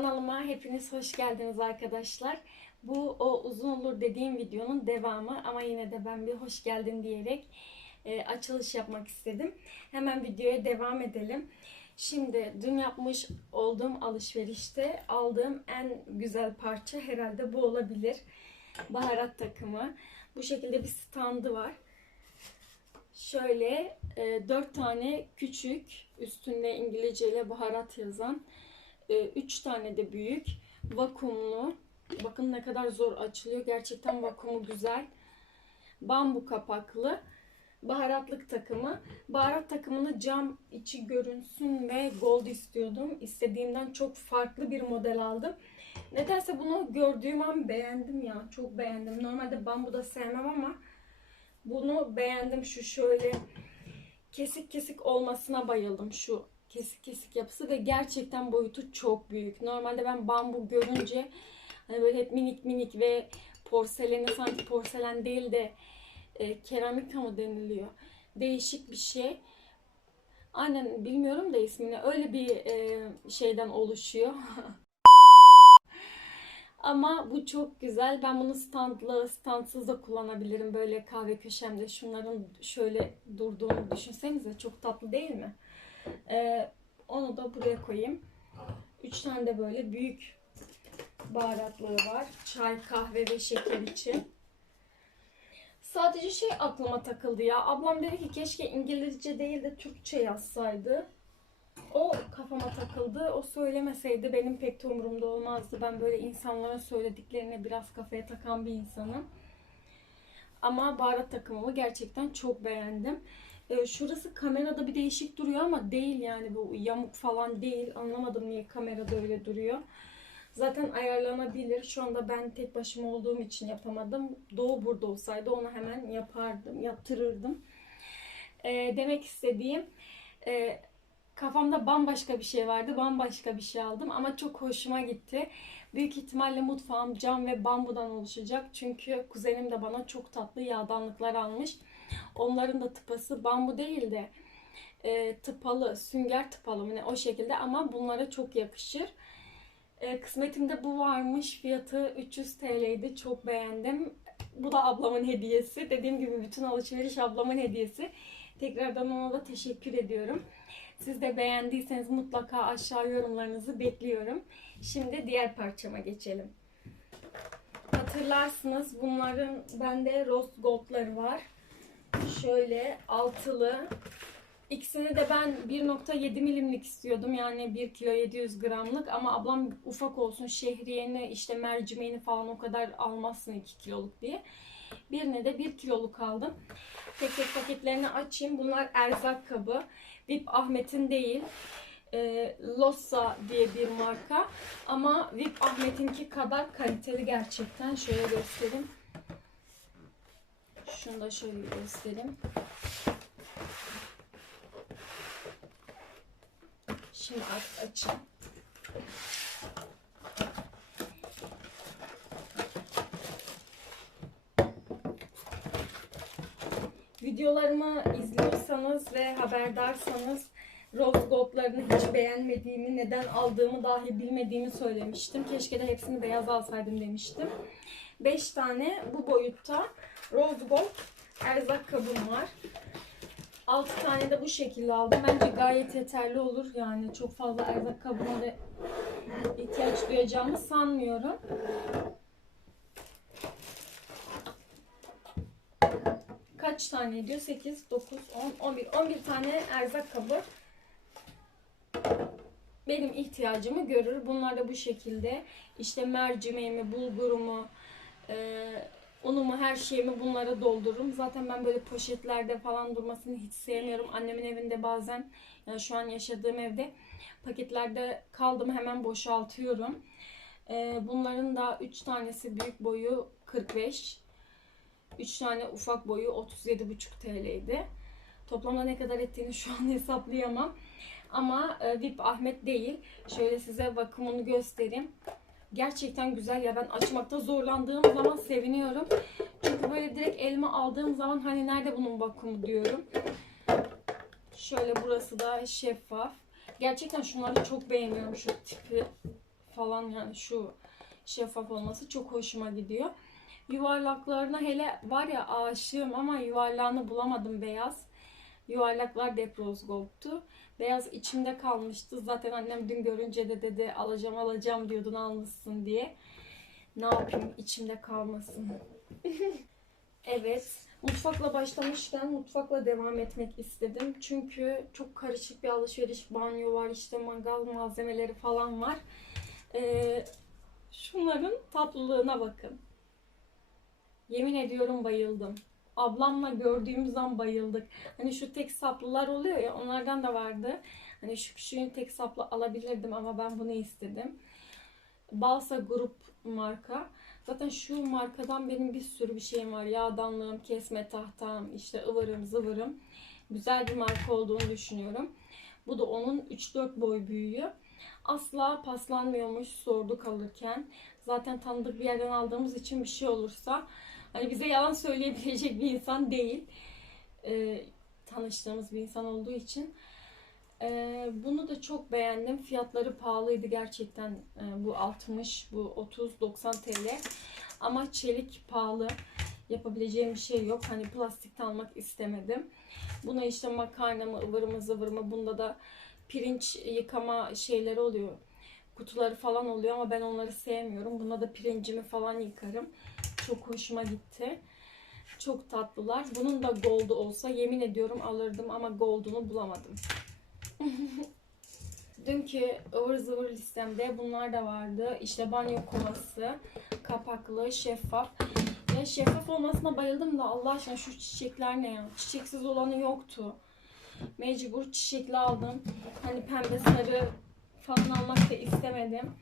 Kanalıma hepiniz hoş geldiniz arkadaşlar. Bu o uzun olur dediğim videonun devamı ama yine de ben bir hoş geldin diyerek e, açılış yapmak istedim. Hemen videoya devam edelim. Şimdi dün yapmış olduğum alışverişte aldığım en güzel parça herhalde bu olabilir. Baharat takımı. Bu şekilde bir standı var. Şöyle e, 4 tane küçük üstünde İngilizce ile baharat yazan 3 tane de büyük vakumlu. Bakın ne kadar zor açılıyor. Gerçekten vakumu güzel. Bambu kapaklı baharatlık takımı. Baharat takımını cam içi görünsün ve gold istiyordum. İstediğimden çok farklı bir model aldım. Nedense bunu gördüğüm an beğendim ya. Çok beğendim. Normalde bambu da sevmem ama bunu beğendim. Şu şöyle kesik kesik olmasına bayıldım. Şu kesik kesik yapısı ve gerçekten boyutu çok büyük. Normalde ben bambu görünce hani böyle hep minik minik ve porseleni sanki porselen değil de e, keramika mı deniliyor? Değişik bir şey. Aynen bilmiyorum da ismini. Öyle bir e, şeyden oluşuyor. Ama bu çok güzel. Ben bunu standlı, standsız da kullanabilirim. Böyle kahve köşemde şunların şöyle durduğunu düşünsenize. Çok tatlı değil mi? Ee, onu da buraya koyayım. Üç tane de böyle büyük baharatlığı var. Çay, kahve ve şeker için. Sadece şey aklıma takıldı ya. Ablam dedi ki keşke İngilizce değil de Türkçe yazsaydı. O kafama takıldı. O söylemeseydi benim pek de umurumda olmazdı. Ben böyle insanların söylediklerine biraz kafaya takan bir insanım. Ama baharat takımımı gerçekten çok beğendim. Ee, şurası kamerada bir değişik duruyor ama değil yani bu yamuk falan değil. Anlamadım niye kamerada öyle duruyor. Zaten ayarlanabilir. Şu anda ben tek başıma olduğum için yapamadım. Doğu burada olsaydı onu hemen yapardım, yaptırırdım. Ee, demek istediğim e, kafamda bambaşka bir şey vardı. Bambaşka bir şey aldım ama çok hoşuma gitti. Büyük ihtimalle mutfağım cam ve bambudan oluşacak. Çünkü kuzenim de bana çok tatlı yağdanlıklar almış. Onların da tıpası bambu değil de e, tıpalı, sünger tıpalı ne o şekilde ama bunlara çok yakışır. E, kısmetimde bu varmış. Fiyatı 300 TL'ydi. Çok beğendim. Bu da ablamın hediyesi. Dediğim gibi bütün alışveriş ablamın hediyesi. Tekrardan ona da teşekkür ediyorum. Siz de beğendiyseniz mutlaka aşağı yorumlarınızı bekliyorum. Şimdi diğer parçama geçelim. Hatırlarsınız bunların bende rose goldları var. Şöyle altılı. İkisini de ben 1.7 milimlik istiyordum. Yani 1 kilo 700 gramlık. Ama ablam ufak olsun şehriyeni işte mercimeğini falan o kadar almazsın 2 kiloluk diye. Birine de 1 kiloluk aldım. Tek tek paketlerini açayım. Bunlar erzak kabı. VIP Ahmet'in değil. E, Lossa diye bir marka. Ama VIP Ahmet'inki kadar kaliteli gerçekten. Şöyle göstereyim. Şunu da şöyle göstereyim. Şimdi aç, açayım. Videolarımı izliyorsanız ve haberdarsanız Rose Gold'larını hiç beğenmediğimi, neden aldığımı dahi bilmediğimi söylemiştim. Keşke de hepsini beyaz alsaydım demiştim. 5 tane bu boyutta Rose Gold erzak kabım var. 6 tane de bu şekilde aldım. Bence gayet yeterli olur. Yani çok fazla erzak kabına da ihtiyaç duyacağımı sanmıyorum. Kaç tane ediyor? 8, 9, 10, 11. 11 tane erzak kabı benim ihtiyacımı görür. Bunlar da bu şekilde. İşte mercimeğimi, bulgurumu, e, unumu, her şeyimi bunlara doldururum. Zaten ben böyle poşetlerde falan durmasını hiç sevmiyorum. Annemin evinde bazen, yani şu an yaşadığım evde paketlerde kaldım hemen boşaltıyorum. E, bunların da 3 tanesi büyük boyu 45. 3 tane ufak boyu 37,5 TL'ydi. Toplamda ne kadar ettiğini şu an hesaplayamam. Ama e, VIP Ahmet değil. Şöyle size vakumunu göstereyim. Gerçekten güzel ya ben açmakta zorlandığım zaman seviniyorum. Çünkü böyle direkt elime aldığım zaman hani nerede bunun vakumu diyorum. Şöyle burası da şeffaf. Gerçekten şunları çok beğeniyorum şu tipi falan yani şu şeffaf olması çok hoşuma gidiyor. Yuvarlaklarına hele var ya aşığım ama yuvarlağını bulamadım beyaz. Yuvarlaklar rose gold'tu. Beyaz içimde kalmıştı. Zaten annem dün görünce de dedi alacağım alacağım diyordun almışsın diye. Ne yapayım içimde kalmasın. evet. Mutfakla başlamışken mutfakla devam etmek istedim. Çünkü çok karışık bir alışveriş banyo var. işte mangal malzemeleri falan var. Ee, şunların tatlılığına bakın. Yemin ediyorum bayıldım. Ablamla gördüğümüz an bayıldık. Hani şu tek saplılar oluyor ya onlardan da vardı. Hani şu küçüğün tek saplı alabilirdim ama ben bunu istedim. Balsa Grup marka. Zaten şu markadan benim bir sürü bir şeyim var. Yağdanlığım, kesme tahtam, işte ıvırım zıvırım. Güzel bir marka olduğunu düşünüyorum. Bu da onun 3-4 boy büyüğü. Asla paslanmıyormuş sorduk alırken. Zaten tanıdık bir yerden aldığımız için bir şey olursa hani bize yalan söyleyebilecek bir insan değil. Ee, tanıştığımız bir insan olduğu için. Ee, bunu da çok beğendim. Fiyatları pahalıydı gerçekten. Ee, bu 60, bu 30, 90 TL. Ama çelik pahalı. Yapabileceğim bir şey yok. Hani plastikten almak istemedim. Buna işte makarna mı, ıvır mı, zıvır mı. Bunda da pirinç yıkama şeyleri oluyor. Kutuları falan oluyor ama ben onları sevmiyorum. Bunda da pirincimi falan yıkarım. Çok hoşuma gitti. Çok tatlılar. Bunun da gold'u olsa yemin ediyorum alırdım ama gold'unu bulamadım. Dünkü ıvır zıvır listemde bunlar da vardı. İşte banyo kovası, kapaklı, şeffaf. Ya şeffaf olmasına bayıldım da Allah aşkına şu çiçekler ne ya? Çiçeksiz olanı yoktu. Mecbur çiçekli aldım. Hani pembe sarı falan almak da istemedim.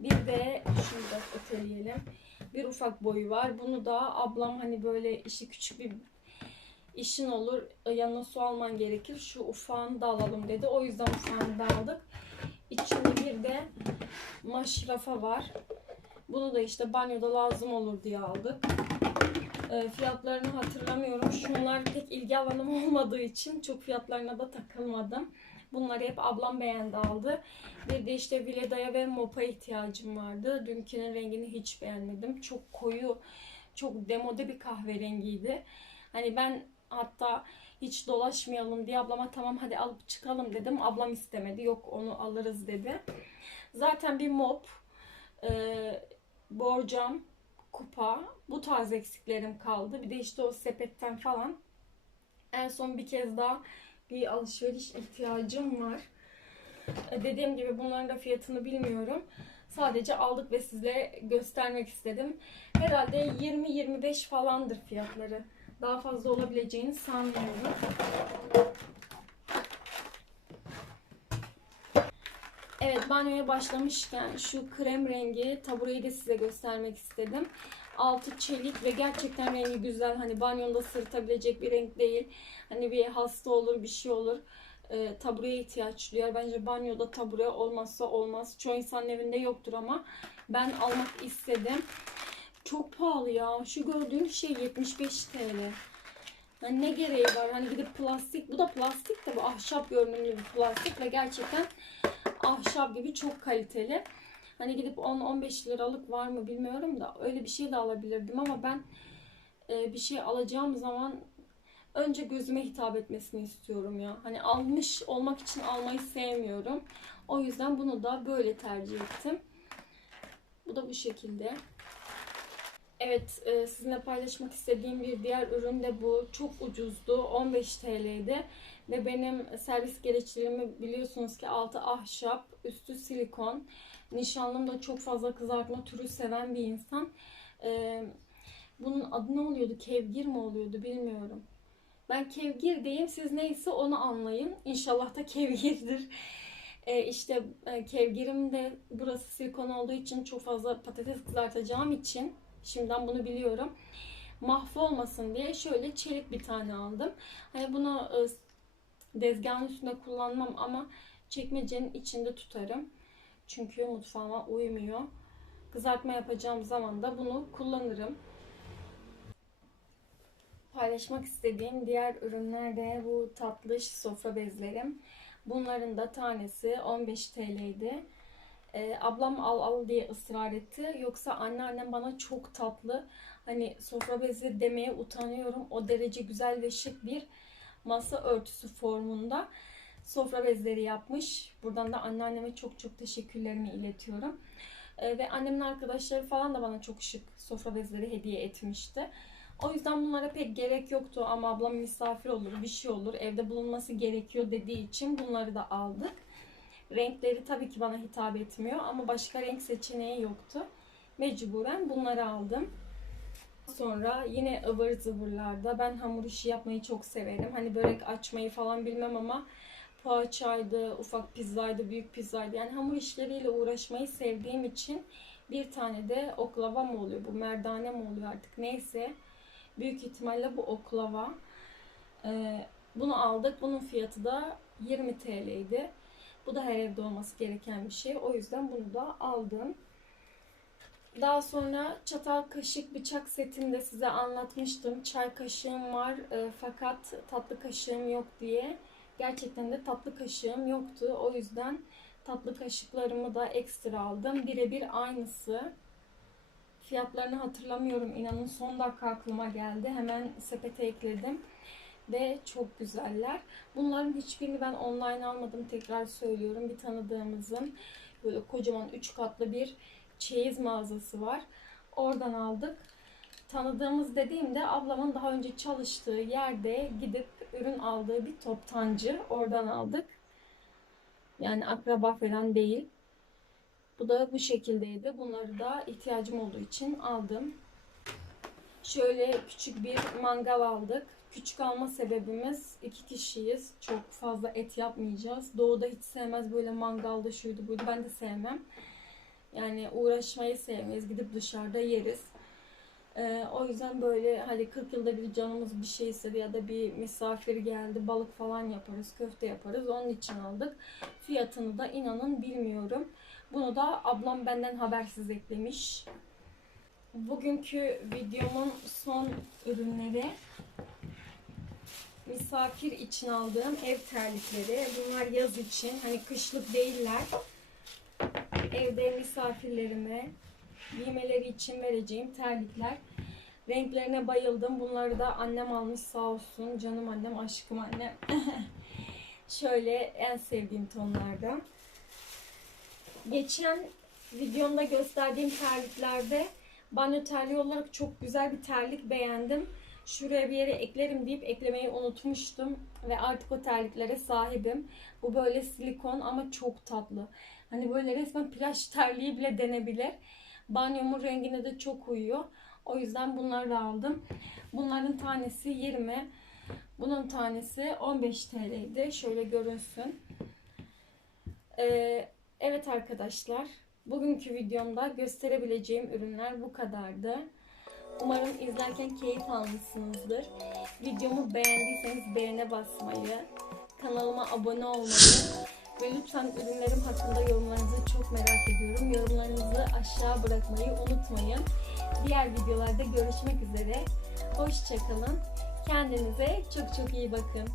Bir de şurada öteleyelim. Bir ufak boyu var. Bunu da ablam hani böyle işi küçük bir işin olur yanına su alman gerekir. Şu ufağını da alalım dedi. O yüzden ufağını da aldık. İçinde bir de maşrafa var. Bunu da işte banyoda lazım olur diye aldık. E, fiyatlarını hatırlamıyorum. Şunlar pek ilgi alanım olmadığı için çok fiyatlarına da takılmadım. Bunları hep ablam beğendi aldı. Bir de işte Vileda'ya ve Mop'a ihtiyacım vardı. Dünkünün rengini hiç beğenmedim. Çok koyu, çok demode bir kahverengiydi. Hani ben hatta hiç dolaşmayalım diye ablama tamam hadi alıp çıkalım dedim. Ablam istemedi. Yok onu alırız dedi. Zaten bir mop, e, borcam, kupa bu tarz eksiklerim kaldı. Bir de işte o sepetten falan. En son bir kez daha bir alışveriş ihtiyacım var. E, Dediğim gibi bunların da fiyatını bilmiyorum. Sadece aldık ve size göstermek istedim. Herhalde 20-25 falandır fiyatları. Daha fazla olabileceğini sanmıyorum. Evet banyoya başlamışken şu krem rengi tabureyi de size göstermek istedim. Altı çelik ve gerçekten rengi güzel. Hani banyonda sırıtabilecek bir renk değil. Hani bir hasta olur bir şey olur. E, tabureye ihtiyaç duyar. Bence banyoda tabure olmazsa olmaz. Çoğu insanın evinde yoktur ama ben almak istedim. Çok pahalı ya. Şu gördüğüm şey 75 TL. Hani ne gereği var? Hani gidip plastik, bu da plastik de bu ahşap görünümlü bir plastik ve gerçekten ahşap gibi çok kaliteli. Hani gidip 10-15 liralık var mı bilmiyorum da öyle bir şey de alabilirdim ama ben e, bir şey alacağım zaman önce gözüme hitap etmesini istiyorum ya. Hani almış olmak için almayı sevmiyorum. O yüzden bunu da böyle tercih ettim. Bu da bu şekilde. Evet, e, sizinle paylaşmak istediğim bir diğer ürün de bu. Çok ucuzdu. 15 TL'ydi. Ve benim servis gereçlerimi biliyorsunuz ki altı ahşap, üstü silikon. Nişanlım da çok fazla kızartma türü seven bir insan. E, bunun adı ne oluyordu? Kevgir mi oluyordu bilmiyorum. Ben kevgir diyeyim. Siz neyse onu anlayın. İnşallah da kevgirdir. E, işte kevgirim de burası silikon olduğu için çok fazla patates kızartacağım için Şimdiden bunu biliyorum. Mahvolmasın diye şöyle çelik bir tane aldım. Hani bunu e, dezgahın üstünde kullanmam ama çekmecenin içinde tutarım. Çünkü mutfağıma uymuyor. Kızartma yapacağım zaman da bunu kullanırım. Paylaşmak istediğim diğer ürünler de bu tatlış sofra bezlerim. Bunların da tanesi 15 TL'ydi. Ee, ablam al al diye ısrar etti. Yoksa anneannem bana çok tatlı, hani sofra bezi demeye utanıyorum. O derece güzel ve şık bir masa örtüsü formunda sofra bezleri yapmış. Buradan da anneanneme çok çok teşekkürlerimi iletiyorum. Ee, ve annemin arkadaşları falan da bana çok şık sofra bezleri hediye etmişti. O yüzden bunlara pek gerek yoktu ama ablam misafir olur, bir şey olur, evde bulunması gerekiyor dediği için bunları da aldık. Renkleri tabii ki bana hitap etmiyor ama başka renk seçeneği yoktu. Mecburen bunları aldım. Sonra yine ıvır zıvırlarda ben hamur işi yapmayı çok severim. Hani börek açmayı falan bilmem ama poğaçaydı, ufak pizzaydı, büyük pizzaydı. Yani hamur işleriyle uğraşmayı sevdiğim için bir tane de oklava mı oluyor, bu merdane mi oluyor artık neyse. Büyük ihtimalle bu oklava. Ee, bunu aldık. Bunun fiyatı da 20 TL'ydi. Bu da her evde olması gereken bir şey. O yüzden bunu da aldım. Daha sonra çatal, kaşık, bıçak setini de size anlatmıştım. Çay kaşığım var e, fakat tatlı kaşığım yok diye. Gerçekten de tatlı kaşığım yoktu. O yüzden tatlı kaşıklarımı da ekstra aldım. Birebir aynısı. Fiyatlarını hatırlamıyorum. İnanın son dakika aklıma geldi. Hemen sepete ekledim. Ve çok güzeller. Bunların hiçbirini ben online almadım. Tekrar söylüyorum. Bir tanıdığımızın böyle kocaman 3 katlı bir çeyiz mağazası var. Oradan aldık. Tanıdığımız dediğimde ablamın daha önce çalıştığı yerde gidip ürün aldığı bir toptancı. Oradan aldık. Yani akraba falan değil. Bu da bu şekildeydi. Bunları da ihtiyacım olduğu için aldım. Şöyle küçük bir mangal aldık. Küçük alma sebebimiz iki kişiyiz. Çok fazla et yapmayacağız. Doğuda hiç sevmez böyle mangalda şuydu buydu. Ben de sevmem. Yani uğraşmayı sevmeyiz. Gidip dışarıda yeriz. Ee, o yüzden böyle hani 40 yılda bir canımız bir şey istedi ya da bir misafir geldi balık falan yaparız, köfte yaparız. Onun için aldık. Fiyatını da inanın bilmiyorum. Bunu da ablam benden habersiz eklemiş. Bugünkü videomun son ürünleri misafir için aldığım ev terlikleri. Bunlar yaz için. Hani kışlık değiller. Evde misafirlerime giymeleri için vereceğim terlikler. Renklerine bayıldım. Bunları da annem almış sağ olsun. Canım annem, aşkım annem. Şöyle en sevdiğim tonlarda. Geçen videomda gösterdiğim terliklerde banyo terliği olarak çok güzel bir terlik beğendim. Şuraya bir yere eklerim deyip eklemeyi unutmuştum. Ve artık o terliklere sahibim. Bu böyle silikon ama çok tatlı. Hani böyle resmen plaj terliği bile denebilir. Banyomun rengine de çok uyuyor. O yüzden bunları da aldım. Bunların tanesi 20. Bunun tanesi 15 TL'ydi. Şöyle görünsün. Ee, evet arkadaşlar. Bugünkü videomda gösterebileceğim ürünler bu kadardı. Umarım izlerken keyif almışsınızdır. Videomu beğendiyseniz beğene basmayı, kanalıma abone olmayı ve lütfen ürünlerim hakkında yorumlarınızı çok merak ediyorum. Yorumlarınızı aşağı bırakmayı unutmayın. Diğer videolarda görüşmek üzere. Hoşçakalın. Kendinize çok çok iyi bakın.